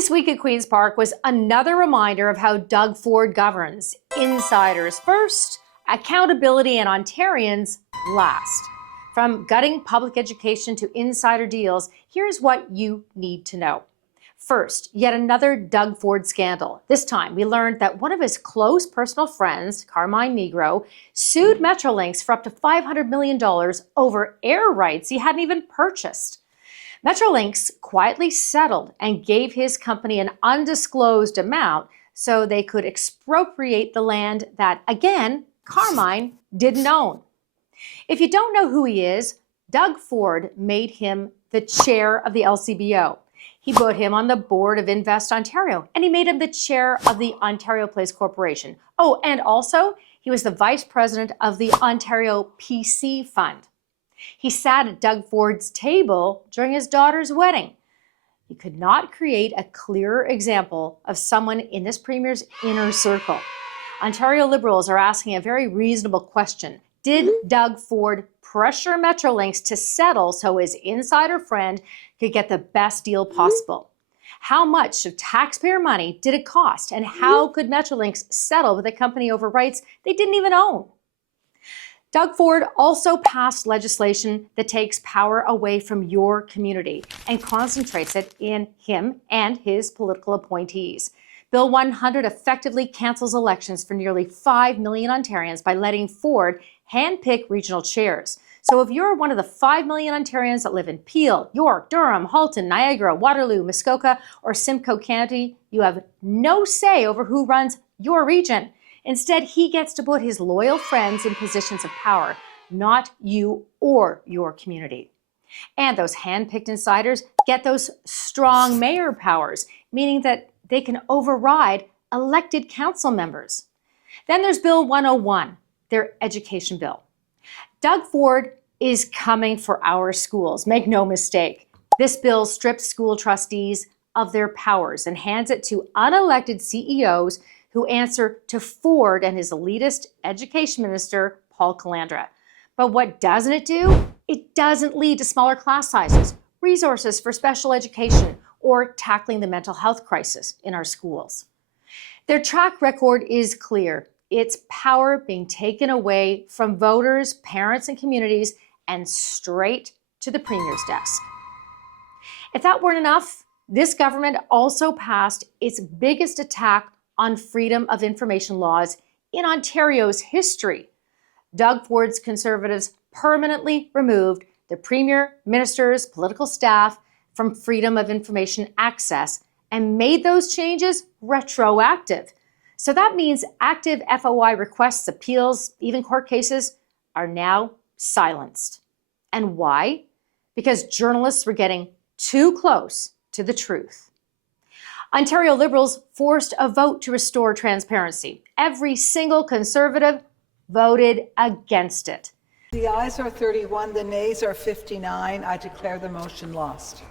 This week at Queen's Park was another reminder of how Doug Ford governs. Insiders first, accountability and Ontarians last. From gutting public education to insider deals, here's what you need to know. First, yet another Doug Ford scandal. This time, we learned that one of his close personal friends, Carmine Negro, sued Metrolinx for up to $500 million over air rights he hadn't even purchased. Metrolinx quietly settled and gave his company an undisclosed amount so they could expropriate the land that, again, Carmine didn't own. If you don't know who he is, Doug Ford made him the chair of the LCBO. He put him on the board of Invest Ontario, and he made him the chair of the Ontario Place Corporation. Oh, and also, he was the vice president of the Ontario PC Fund. He sat at Doug Ford's table during his daughter's wedding. You could not create a clearer example of someone in this premier's inner circle. Ontario Liberals are asking a very reasonable question. Did Doug Ford pressure Metrolinx to settle so his insider friend could get the best deal possible? How much of taxpayer money did it cost? And how could Metrolinx settle with a company over rights they didn't even own? Doug Ford also passed legislation that takes power away from your community and concentrates it in him and his political appointees. Bill 100 effectively cancels elections for nearly 5 million Ontarians by letting Ford handpick regional chairs. So if you're one of the 5 million Ontarians that live in Peel, York, Durham, Halton, Niagara, Waterloo, Muskoka, or Simcoe County, you have no say over who runs your region. Instead, he gets to put his loyal friends in positions of power, not you or your community. And those hand-picked insiders get those strong mayor powers, meaning that they can override elected council members. Then there's Bill 101, their education bill. Doug Ford is coming for our schools, make no mistake. This bill strips school trustees of their powers and hands it to unelected CEOs who answer to Ford and his elitist education minister, Paul Calandra. But what doesn't it do? It doesn't lead to smaller class sizes, resources for special education, or tackling the mental health crisis in our schools. Their track record is clear. It's power being taken away from voters, parents, and communities and straight to the Premier's desk. If that weren't enough, this government also passed its biggest attack on freedom of information laws in Ontario's history. Doug Ford's Conservatives permanently removed the Premier, ministers, political staff from freedom of information access and made those changes retroactive. So that means active FOI requests, appeals, even court cases are now silenced. And why? Because journalists were getting too close to the truth. Ontario Liberals forced a vote to restore transparency. Every single Conservative voted against it. The ayes are 31, the nays are 59. I declare the motion lost.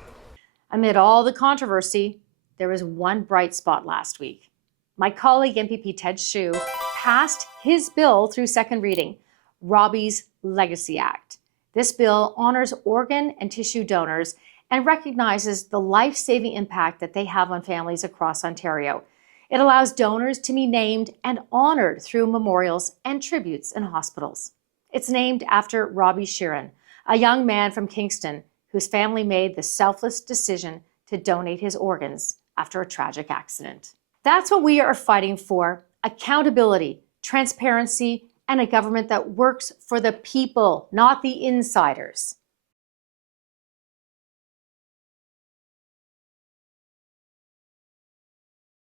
Amid all the controversy, there was one bright spot last week. My colleague MPP Ted Hsu passed his bill through second reading, Robbie's Legacy Act. This bill honors organ and tissue donors and recognizes the life-saving impact that they have on families across Ontario. It allows donors to be named and honored through memorials and tributes in hospitals. It's named after Robbie Sheeran, a young man from Kingston whose family made the selfless decision to donate his organs after a tragic accident. That's what we are fighting for: accountability, transparency, and a government that works for the people, not the insiders.